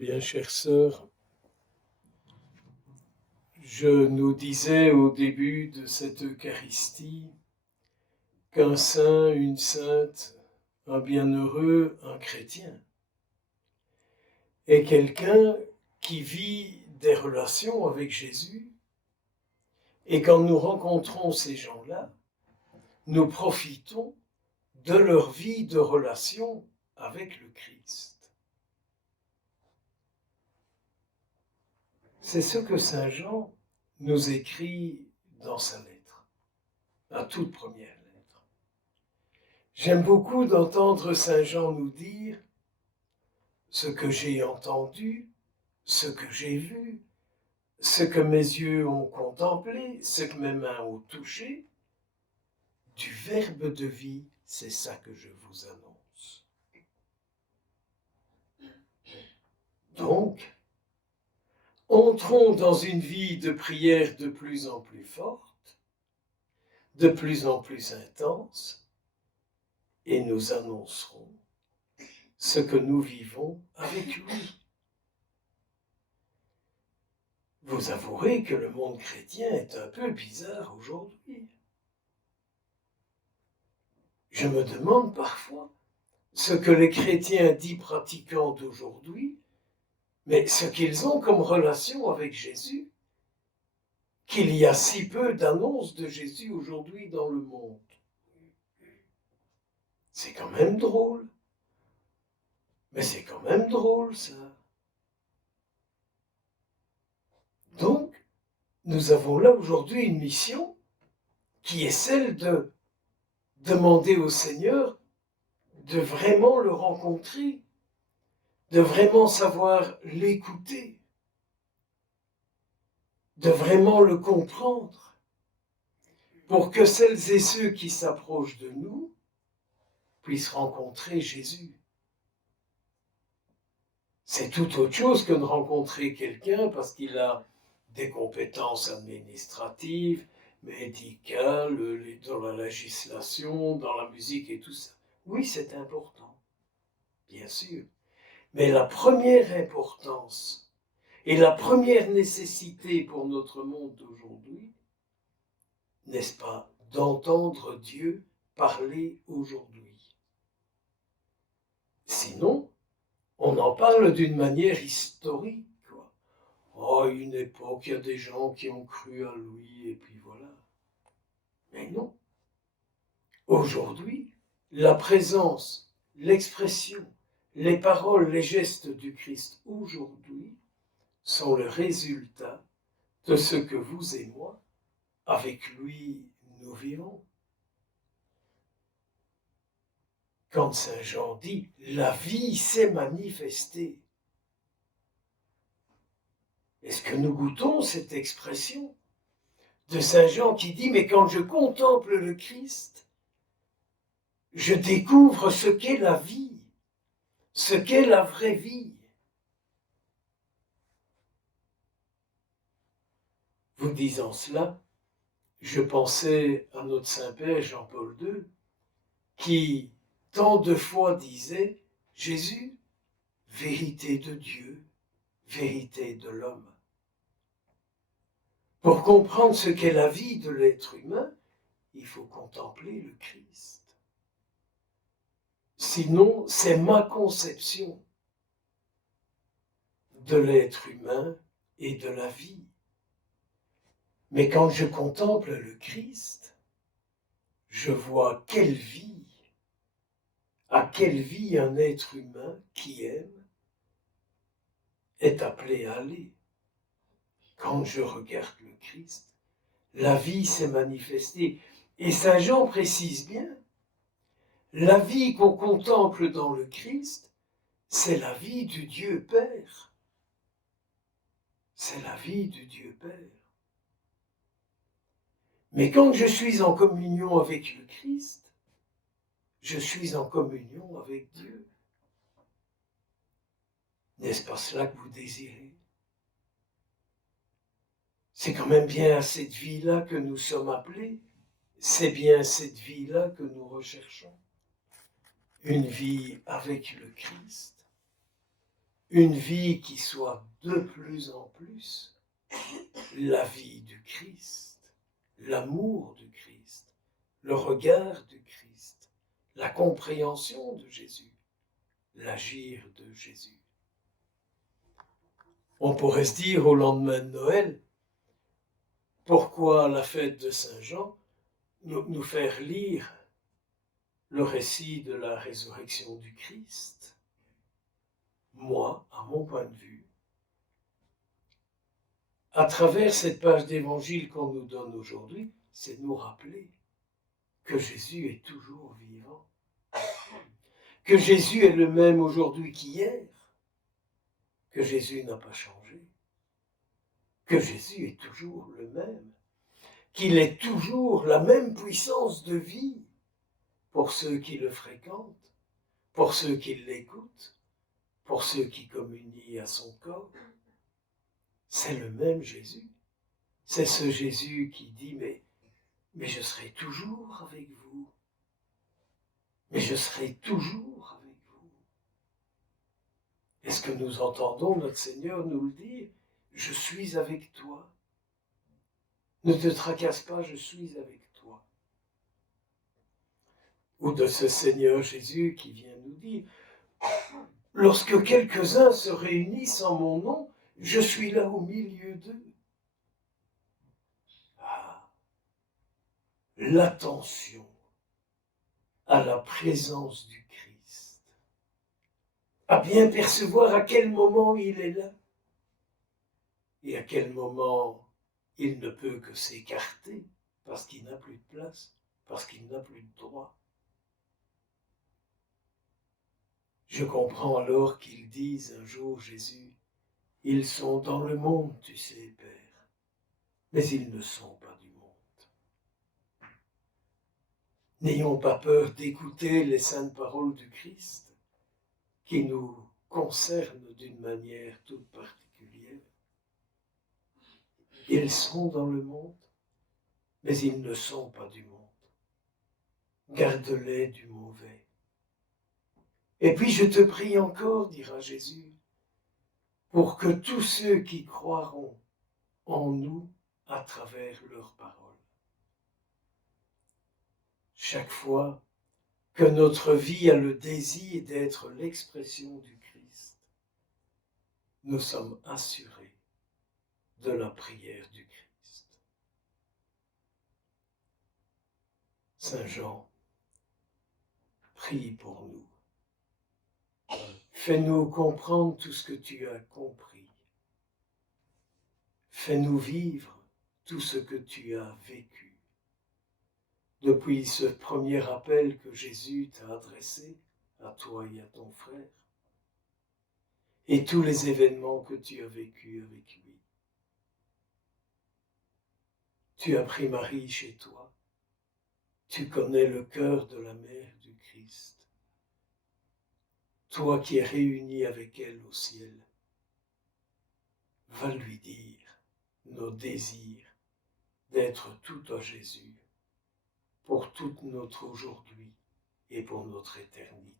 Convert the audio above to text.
bien, chère sœur, je nous disais au début de cette Eucharistie qu'un saint, une sainte, un bienheureux, un chrétien est quelqu'un qui vit des relations avec Jésus, et quand nous rencontrons ces gens-là, nous profitons de leur vie de relation avec le Christ. C'est ce que saint Jean nous écrit dans sa lettre, la toute première lettre. J'aime beaucoup d'entendre saint Jean nous dire ce que j'ai entendu, ce que j'ai vu, ce que mes yeux ont contemplé, ce que mes mains ont touché, du Verbe de vie, c'est ça que je vous annonce. Donc, entrons dans une vie de prière de plus en plus forte, de plus en plus intense, et nous annoncerons ce que nous vivons avec lui. Vous avouerez que le monde chrétien est un peu bizarre aujourd'hui. Je me demande parfois ce que les chrétiens dits pratiquants d'aujourd'hui, mais ce qu'ils ont comme relation avec Jésus, qu'il y a si peu d'annonces de Jésus aujourd'hui dans le monde. C'est quand même drôle. Mais c'est quand même drôle, ça. Donc, nous avons là aujourd'hui une mission qui est celle de demander au Seigneur de vraiment le rencontrer, de vraiment savoir l'écouter, de vraiment le comprendre, pour que celles et ceux qui s'approchent de nous puissent rencontrer Jésus. C'est tout autre chose que de rencontrer quelqu'un parce qu'il a des compétences administratives, médicales, dans la législation, dans la musique et tout ça. Oui, c'est important, bien sûr. Mais la première importance et la première nécessité pour notre monde d'aujourd'hui, n'est-ce pas, d'entendre Dieu parler aujourd'hui. Sinon, on en parle d'une manière historique, quoi. Oh, une époque, il y a des gens qui ont cru à lui, et puis voilà. Mais non. Aujourd'hui, la présence, l'expression, les paroles, les gestes du Christ aujourd'hui sont le résultat de ce que vous et moi, avec lui, nous vivons. Quand saint Jean dit « la vie s'est manifestée », est-ce que nous goûtons cette expression de saint Jean qui dit « mais quand je contemple le Christ, je découvre ce qu'est la vie, ce qu'est la vraie vie ». Vous disant cela, je pensais à notre Saint-Père Jean-Paul II, qui tant de fois disait « Jésus, vérité de Dieu, vérité de l'homme ». Pour comprendre ce qu'est la vie de l'être humain, il faut contempler le Christ. Sinon, c'est ma conception de l'être humain et de la vie. Mais quand je contemple le Christ, je vois quelle vie, à quelle vie un être humain qui aime est appelé à aller. Quand je regarde le Christ, la vie s'est manifestée. Et saint Jean précise bien, la vie qu'on contemple dans le Christ, c'est la vie du Dieu Père. C'est la vie du Dieu Père. Mais quand je suis en communion avec le Christ, je suis en communion avec Dieu. N'est-ce pas cela que vous désirez? C'est quand même bien à cette vie-là que nous sommes appelés. C'est bien cette vie-là que nous recherchons. Une vie avec le Christ. une vie qui soit de plus en plus la vie du Christ, l'amour du Christ, le regard du Christ, la compréhension de Jésus, l'agir de Jésus. On pourrait se dire au lendemain de Noël, pourquoi la fête de Saint-Jean nous faire lire le récit de la résurrection du Christ? Moi, à mon point de vue, à travers cette page d'évangile qu'on nous donne aujourd'hui, c'est nous rappeler que Jésus est toujours vivant, que Jésus est le même aujourd'hui qu'hier, que Jésus n'a pas changé, que Jésus est toujours le même, qu'il est toujours la même puissance de vie pour ceux qui le fréquentent, pour ceux qui l'écoutent, pour ceux qui communient à son corps. C'est le même Jésus. C'est ce Jésus qui dit, mais je serai toujours avec vous. Mais je serai toujours avec vous. Est-ce que nous entendons notre Seigneur nous le dire? Je suis avec toi. Ne te tracasse pas, je suis avec toi. Ou de ce Seigneur Jésus qui vient nous dire, lorsque quelques-uns se réunissent en mon nom, je suis là au milieu d'eux. Ah, l'attention à la présence du Christ, à bien percevoir à quel moment il est là et à quel moment il ne peut que s'écarter parce qu'il n'a plus de place, parce qu'il n'a plus de droit. Je comprends alors qu'ils disent un jour, Jésus, ils sont dans le monde, tu sais, Père, mais ils ne sont pas du monde. N'ayons pas peur d'écouter les saintes paroles du Christ qui nous concernent d'une manière toute particulière. Ils sont dans le monde, mais ils ne sont pas du monde. Garde-les du mauvais. Et puis je te prie encore, dira Jésus, pour que tous ceux qui croiront en nous à travers leurs paroles. Chaque fois que notre vie a le désir d'être l'expression du Christ, nous sommes assurés de la prière du Christ. Saint Jean, prie pour nous. Fais-nous comprendre tout ce que tu as compris. Fais-nous vivre tout ce que tu as vécu. Depuis ce premier appel que Jésus t'a adressé à toi et à ton frère, et tous les événements que tu as vécus avec lui. Tu as pris Marie chez toi. Tu connais le cœur de la mère du Christ. Toi qui es réuni avec elle au ciel, va lui dire nos désirs d'être tout à Jésus pour toute notre aujourd'hui et pour notre éternité.